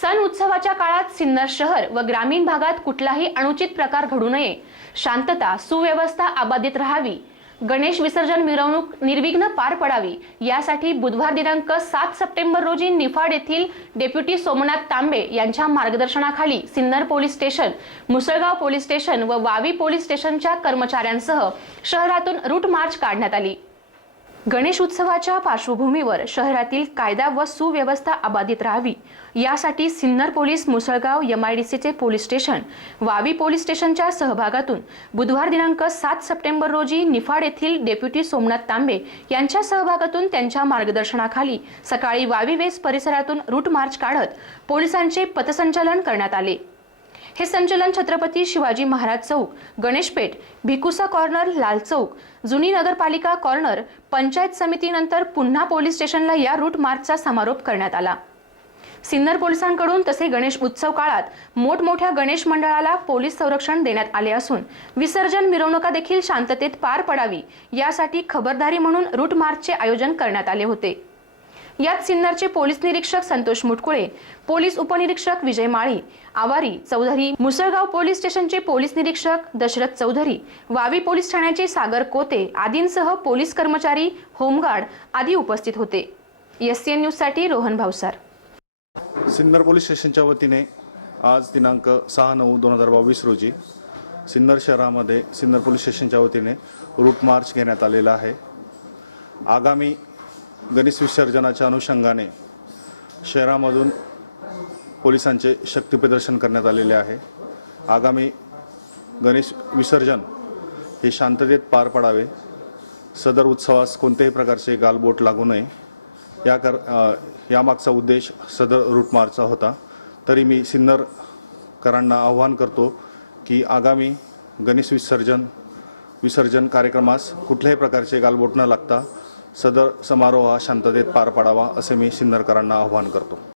सण उत्सवाच्या काळात सिन्नर शहर व ग्रामीण भागात कुठलाही अनुचित प्रकार घडू नये. शांतता सुव्यवस्था अबाधित राहावी. गणेश विसर्जन मिरवणूक निर्विघ्न पार पडावी. यासाठी बुधवार दिनांक सात सप्टेंबर रोजी निफाड येथील डेप्युटी सोमनाथ तांबे यांच्या मार्गदर्शनाखाली Sinnar police station Musalgaon police station व वावी पोलीस स्टेशनच्या कर्मचाऱ्यांसह शहरातून रूट मार्च काढण्यात आली. गणेश उत्सवाच्या पार्श्वभूमीवर शहरातील कायदा व सुव्यवस्था अबाधित राहावी. यासाठी सिन्नर पोलीस मुसळगाव एमआयडीसीचे पोलीस स्टेशन वावी पोलीस स्टेशनच्या सहभागातून बुधवार दिनांक सात सप्टेंबर रोजी निफाड येथील डेप्युटी सोमनाथ तांबे यांच्या सहभागातून त्यांच्या मार्गदर्शनाखाली सकाळी वावी वेस परिसरातून रूट मार्च काढत पोलिसांचे पथसंचलन करण्यात आले. हे संचलन छत्रपती शिवाजी महाराज चौक गणेशपेठ भिकुसा कॉर्नर लाल चौक जुनी नगरपालिका कॉर्नर पंचायत समितीनंतर पुन्हा पोलीस स्टेशनला या रूट मार्चचा समारोप करण्यात आला. सिन्नर पोलिसांकडून तसे गणेश उत्सव काळात मोठमोठ्या गणेश मंडळाला पोलीस संरक्षण देण्यात आले असून विसर्जन मिरवणुका देखील शांततेत पार पडावी यासाठी खबरदारी म्हणून रूट मार्चचे आयोजन करण्यात आले होते. यात सिन्नरचे पोलीस निरीक्षक संतोष मुटकुळे पोलीस उपनिरीक्षक विजय माळी आवारी चौधरी मुसळगाव पोलीस स्टेशनचे पोलीस निरीक्षक दशरथ चौधरी वावी पोलीस ठाण्याचे सागर कोते आदींसह पोलीस कर्मचारी होमगार्ड आदी उपस्थित होते. एस सी एन न्यूजसाठी रोहन भावसार सिन्नर पोलीस स्टेशनच्या वतीने आज दिनांक सहा नऊ दोन हजार बावीस रोजी सिन्नर शहरामध्ये सिन्नर पोलीस स्टेशनच्या वतीने रूट मार्च घेण्यात आलेला आहे. आगामी गणेश विसर्जनाच्या अनुषंगाने शहरामधून पोलिसांचे शक्तीप्रदर्शन करण्यात आलेले आहे. आगामी गणेश विसर्जन हे शांततेत पार पडावे. सदर उत्सवास कोणत्याही प्रकारचे गालबोट लागू नये. या कर यामागचा उद्देश सदर रूटमार्गचा होता. तरी मी सिन्नरकरांना आव्हान करतो की आगामी गणेश विसर्जन विसर्जन कार्यक्रमास कुठल्याही प्रकारचे गालबोट न लागता सदर समारोह हा शांततेत पार पाडावा असे मी सिन्नरकरांना आव्हान करतो.